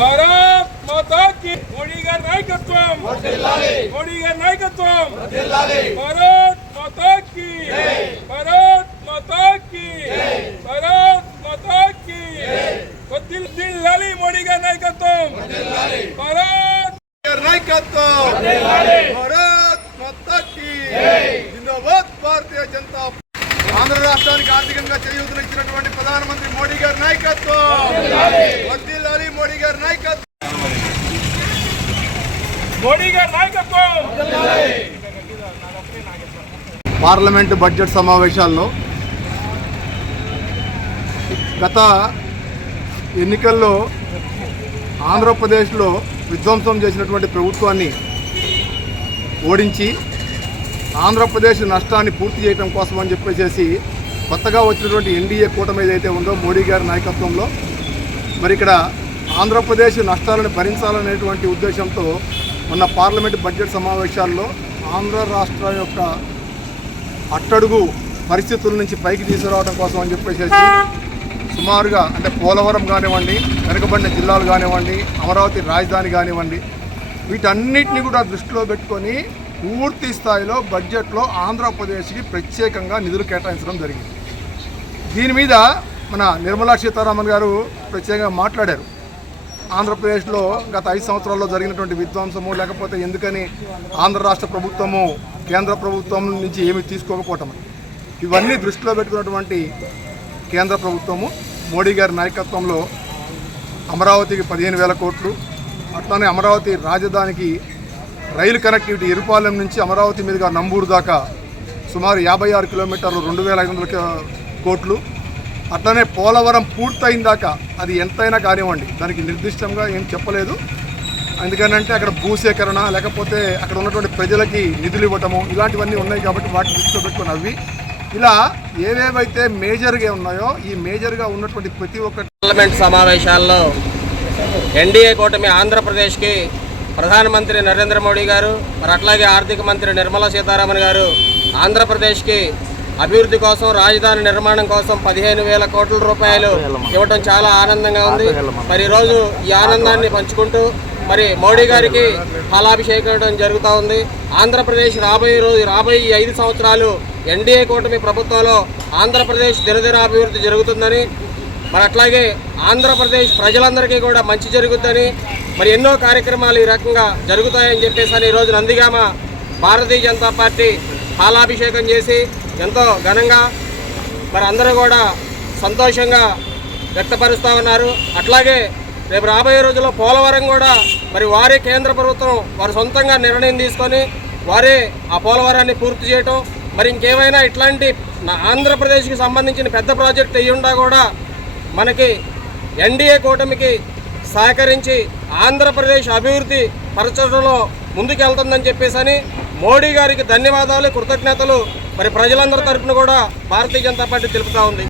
భారత్ మాతా కి మోడీ గారి నాయకత్వం మోడీ గారి నాయకత్వం భారత్ మాతా కి భారత్ మాతా కి భారత్ మాతా కి వర్ధిల్లాలి మోడీ గారి నాయకత్వం భారత్ గారి నాయకత్వం భారత్ మాతాకి జిందాబాద్ భారతీయ జనతా ఆంధ్ర రాష్ట్రానికి ఆర్థికంగా చేయూతనిచ్చినటువంటి ప్రధానమంత్రి మోడీ గారి నాయకత్వం. మోడీ గారి నాయకత్వం. మోడీ గారి నాయకత్వం. పార్లమెంటు బడ్జెట్ సమావేశాల్లో గత ఎన్నికల్లో ఆంధ్రప్రదేశ్లో విధ్వంసం చేసినటువంటి ప్రభుత్వాన్ని ఓడించి ఆంధ్రప్రదేశ్ నష్టాన్ని పూర్తి చేయడం కోసం అని చెప్పేసి కొత్తగా వచ్చినటువంటి ఎన్డీఏ కూటమి ఏదైతే ఉందో మోడీ గారి నాయకత్వంలో మరి ఇక్కడ ఆంధ్రప్రదేశ్ నష్టాలను భరించాలనేటువంటి ఉద్దేశంతో ఉన్న పార్లమెంట్ బడ్జెట్ సమావేశాల్లో ఆంధ్ర రాష్ట్ర యొక్క అట్టడుగు పరిస్థితుల నుంచి పైకి తీసుకురావడం కోసం అని చెప్పేసి సుమారుగా అంటే పోలవరం కానివ్వండి వెనుకబడిన జిల్లాలు కానివ్వండి అమరావతి రాజధాని కానివ్వండి వీటన్నిటిని కూడా దృష్టిలో పెట్టుకొని పూర్తి స్థాయిలో బడ్జెట్లో ఆంధ్రప్రదేశ్కి ప్రత్యేకంగా నిధులు కేటాయించడం జరిగింది. దీని మీద మన నిర్మలా సీతారామన్ గారు ప్రత్యేకంగా మాట్లాడారు. ఆంధ్రప్రదేశ్లో గత ఐదు సంవత్సరాల్లో జరిగినటువంటి విధ్వంసము లేకపోతే ఎందుకని ఆంధ్ర రాష్ట్ర ప్రభుత్వము కేంద్ర ప్రభుత్వం నుంచి ఏమి తీసుకోకపోవటం. ఇవన్నీ దృష్టిలో పెట్టుకున్నటువంటి కేంద్ర ప్రభుత్వము మోడీ గారి నాయకత్వంలో అమరావతికి పదిహేను వేల కోట్లు అట్లానే అమరావతి రాజధానికి రైలు కనెక్టివిటీ ఇరుపాలెం నుంచి అమరావతి మీదుగా నంబూరు దాకా సుమారు యాభై ఆరు కిలోమీటర్లు రెండు వేల ఐదు వందల కోట్లు. అట్లనే పోలవరం పూర్తయిన దాకా అది ఎంతైనా కానివ్వండి. దానికి నిర్దిష్టంగా ఏం చెప్పలేదు. ఎందుకనంటే అక్కడ భూసేకరణ లేకపోతే అక్కడ ఉన్నటువంటి ప్రజలకి నిధులు ఇవ్వటము ఇలాంటివన్నీ ఉన్నాయి కాబట్టి వాటిని దృష్టిలో పెట్టుకుని అవి. ఇలా ఏవేవైతే మేజర్గా ఉన్నాయో ఈ మేజర్గా ఉన్నటువంటి ప్రతి ఒక్క పార్లమెంట్ సమావేశాల్లో ఎన్డీఏ కూటమి ఆంధ్రప్రదేశ్కి ప్రధానమంత్రి నరేంద్ర మోడీ గారు మరి అట్లాగే ఆర్థిక మంత్రి నిర్మలా సీతారామన్ గారు ఆంధ్రప్రదేశ్కి అభివృద్ధి కోసం రాజధాని నిర్మాణం కోసం పదిహేను వేల కోట్ల రూపాయలు ఇవ్వటం చాలా ఆనందంగా ఉంది. మరి ఈరోజు ఈ ఆనందాన్ని పంచుకుంటూ మరి మోడీ గారికి ఫలాభిషేకం జరుగుతూ ఉంది. ఆంధ్రప్రదేశ్ రాబోయే రోజు రాబోయే ఈ ఐదు సంవత్సరాలు ఎన్డీఏ కూటమి ప్రభుత్వంలో ఆంధ్రప్రదేశ్ దినదినాభివృద్ధి జరుగుతుందని మరి అట్లాగే ఆంధ్రప్రదేశ్ ప్రజలందరికీ కూడా మంచి జరుగుద్దని మరి ఎన్నో కార్యక్రమాలు ఈ రకంగా జరుగుతాయని చెప్పేసి అని ఈరోజు నందిగామ భారతీయ జనతా పార్టీ పాలాభిషేకం చేసి ఎంతో ఘనంగా మరి అందరూ కూడా సంతోషంగా వ్యక్తపరుస్తూ ఉన్నారు. అట్లాగే రేపు రాబోయే రోజుల్లో పోలవరం కూడా మరి వారే కేంద్ర ప్రభుత్వం వారు సొంతంగా నిర్ణయం తీసుకొని వారే ఆ పోలవరాన్ని పూర్తి చేయటం. మరి ఇంకేమైనా ఇట్లాంటి నా ఆంధ్రప్రదేశ్కి సంబంధించిన పెద్ద ప్రాజెక్ట్ అయ్యుండా కూడా మనకి ఎన్డీఏ కూటమికి సహకరించి ఆంధ్రప్రదేశ్ అభివృద్ధి పరచడంలో ముందుకెళ్తుందని చెప్పేసి మోడీ గారికి ధన్యవాదాలు కృతజ్ఞతలు. మరి ప్రజలందరి తరఫున కూడా భారతీయ జనతా పార్టీ తెలుపుతా ఉంది.